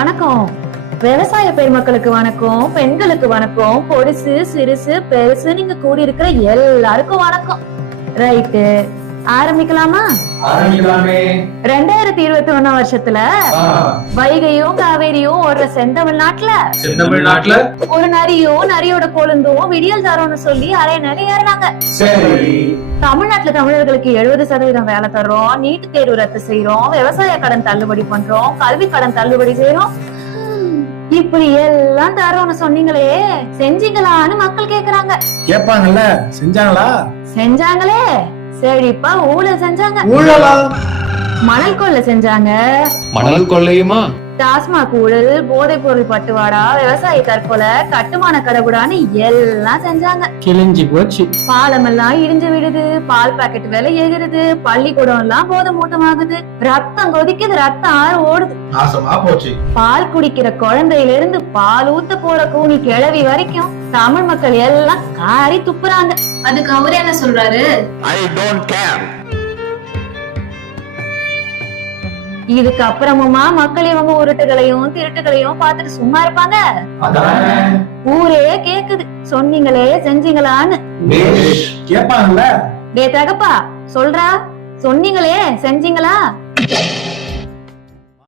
வணக்கம். விவசாய பெருமக்களுக்கு வணக்கம், பெண்களுக்கு வணக்கம், பொடிசு சிறுசு பெருசு நீங்க கூடி இருக்கிற எல்லாருக்கும் வணக்கம். ரைட்டு, ஆரம்பிக்கலாமா? ஆரம்பிக்கலாமே. 2021 வருஷத்துல வைகையும் காவேரியும் ஓடுற செந்தமிழ்நாட்டுல ஒரு நரியோட கொழுந்தும் விடியல் தரோன்னு சொல்லி அரை நிலை ஏறினாங்க. தமிழ்நாட்டுல தமிழர்களுக்கு 70% வேலை தர்றோம், நீட்டு தேர்வு ரத்து செய்யறோம், விவசாய கடன் தள்ளுபடி பண்றோம், கல்வி கடன் தள்ளுபடி செய்யறோம், இப்படி எல்லாம் தரோன்னு சொன்னீங்களே, செஞ்சீங்களான்னு மக்கள் கேக்குறாங்க. கேட்பாங்கல்ல, செஞ்சாங்களே. செழிப்பா ஊழல் செஞ்சாங்க. மணல் கொள்ளை செஞ்சாங்க. மணல் கொள்ளையுமா? டாஸ்மாக் ஊழல், போதைப் பொருள் பட்டுவாடா, விவசாய தற்கொலை, கட்டுமான கடவுடான்னு எல்லாம் செஞ்சாங்க. கிழிஞ்சி போச்சு. பாலம் எல்லாம் இடிஞ்சு விடுது, பால் பாக்கெட் விலை ஏறுது, பள்ளிக்கூடம் எல்லாம் போதை மூட்டமாகுது, ரத்தம் கொதிக்குது, ரத்தம் ஆறு ஓடுது. நாசமா போச்சு. பால் குடிக்கிற குழந்தையில இருந்து பால் ஊத்த போற கூனி கிழவி வரைக்கும் தமிழ் மக்கள் எல்லாம் காரி துப்புறாங்க. அதுக்கு அவரு என்ன சொல்றாரு? இதுக்கு அப்புறமுமா மக்கள் இவங்க உருட்டுகளையும் திருட்டுகளையும் பார்த்துட்டு சும்மா இருப்பாங்க? ஊரே கேக்குது, சொன்னீங்களே செஞ்சீங்களான்னு. கேட்பாங்கல்ல. டே தகப்பா, சொல்றா, சொன்னீங்களே செஞ்சீங்களா?